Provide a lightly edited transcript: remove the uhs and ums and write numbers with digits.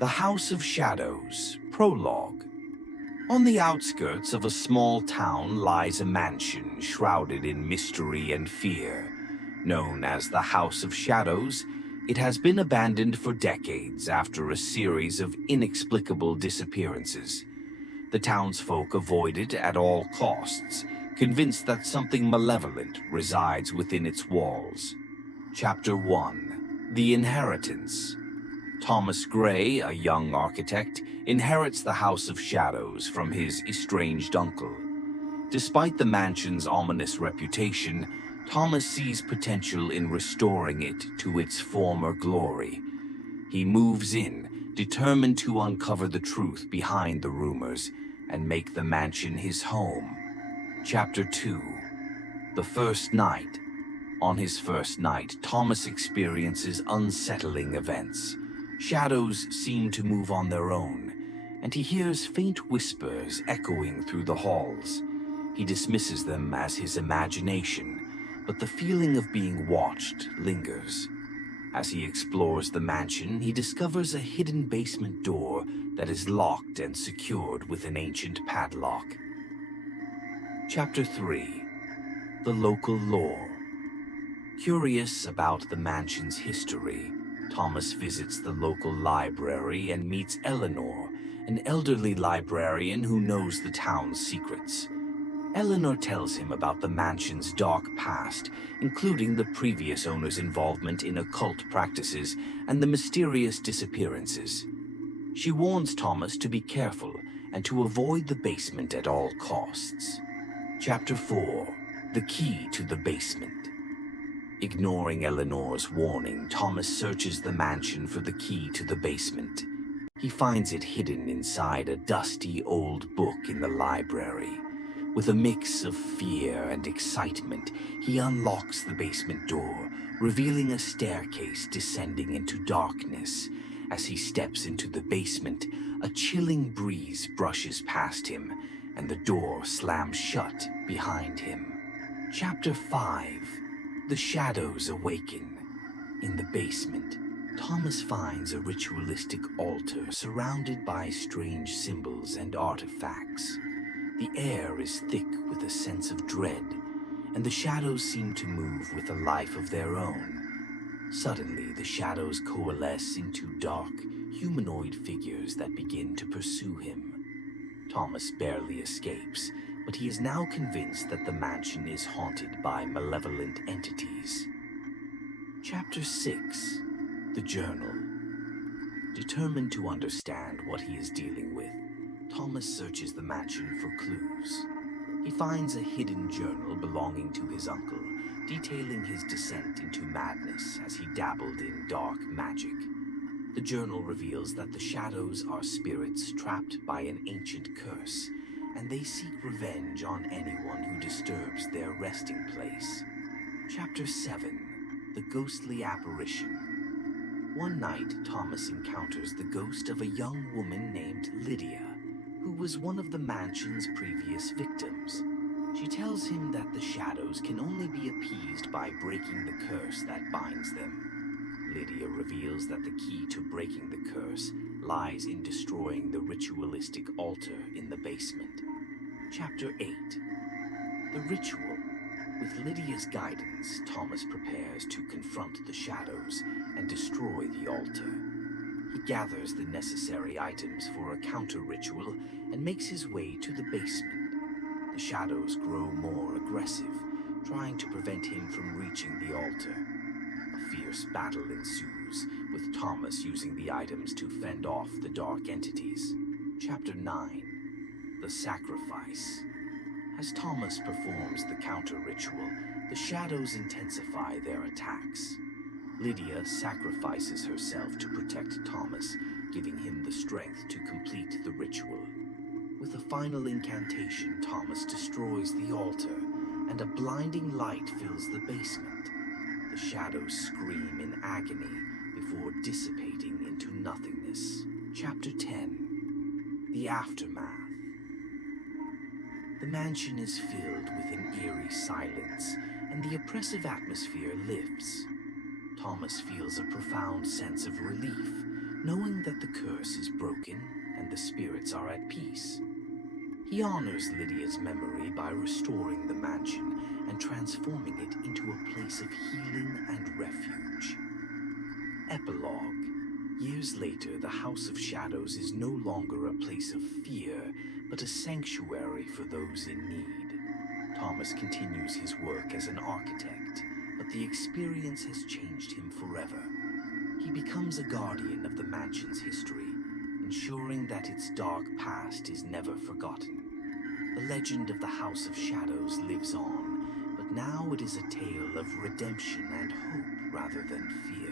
The House of Shadows, Prologue. On the outskirts of a small town lies a mansion shrouded in mystery and fear. Known as the House of Shadows, it has been abandoned for decades after a series of inexplicable disappearances. The townsfolk avoid it at all costs, convinced that something malevolent resides within its walls. Chapter 1. The Inheritance. Thomas Gray, a young architect, inherits the House of Shadows from his estranged uncle. Despite the mansion's ominous reputation, Thomas sees potential in restoring it to its former glory. He moves in, determined to uncover the truth behind the rumors and make the mansion his home. Chapter 2. The First Night. On his first night, Thomas experiences unsettling events. Shadows seem to move on their own, and he hears faint whispers echoing through the halls. He dismisses them as his imagination, but the feeling of being watched lingers. As he explores the mansion, he discovers a hidden basement door that is locked and secured with an ancient padlock. Chapter 3. The Local Lore. Curious about the mansion's history, Thomas visits the local library and meets Eleanor, an elderly librarian who knows the town's secrets. Eleanor tells him about the mansion's dark past, including the previous owner's involvement in occult practices and the mysterious disappearances. She warns Thomas to be careful and to avoid the basement at all costs. Chapter 4. The Key to the Basement. Ignoring Eleanor's warning, Thomas searches the mansion for the key to the basement. He finds it hidden inside a dusty old book in the library. With a mix of fear and excitement, he unlocks the basement door, revealing a staircase descending into darkness. As he steps into the basement, a chilling breeze brushes past him, and the door slams shut behind him. Chapter 5. The Shadows Awaken. In the basement, Thomas finds a ritualistic altar surrounded by strange symbols and artifacts. The air is thick with a sense of dread, and the shadows seem to move with a life of their own. Suddenly, the shadows coalesce into dark, humanoid figures that begin to pursue him. Thomas barely escapes, but he is now convinced that the mansion is haunted by malevolent entities. Chapter 6. The Journal. Determined to understand what he is dealing with, Thomas searches the mansion for clues. He finds a hidden journal belonging to his uncle, detailing his descent into madness as he dabbled in dark magic. The journal reveals that the shadows are spirits trapped by an ancient curse, and they seek revenge on anyone who disturbs their resting place. Chapter 7. The Ghostly Apparition. One night, Thomas encounters the ghost of a young woman named Lydia, who was one of the mansion's previous victims. She tells him that the shadows can only be appeased by breaking the curse that binds them. Lydia reveals that the key to breaking the curse lies in destroying the ritualistic altar in the basement. Chapter 8. The Ritual. With Lydia's guidance, Thomas prepares to confront the shadows and destroy the altar. He gathers the necessary items for a counter-ritual and makes his way to the basement. The shadows grow more aggressive, trying to prevent him from reaching the altar. A fierce battle ensues, with Thomas using the items to fend off the dark entities. Chapter 9. The Sacrifice. As Thomas performs the counter-ritual, the shadows intensify their attacks. Lydia sacrifices herself to protect Thomas, giving him the strength to complete the ritual. With a final incantation, Thomas destroys the altar, and a blinding light fills the basement. The shadows scream in agony before dissipating into nothingness. Chapter 10. The Aftermath. The mansion is filled with an eerie silence, and the oppressive atmosphere lifts. Thomas feels a profound sense of relief, knowing that the curse is broken and the spirits are at peace. He honors Lydia's memory by restoring the mansion and transforming it into a place of healing and refuge. Epilogue. Years later, the House of Shadows is no longer a place of fear, but a sanctuary for those in need. Thomas continues his work as an architect, but the experience has changed him forever. He becomes a guardian of the mansion's history, ensuring that its dark past is never forgotten. The legend of the House of Shadows lives on, but now it is a tale of redemption and hope rather than fear.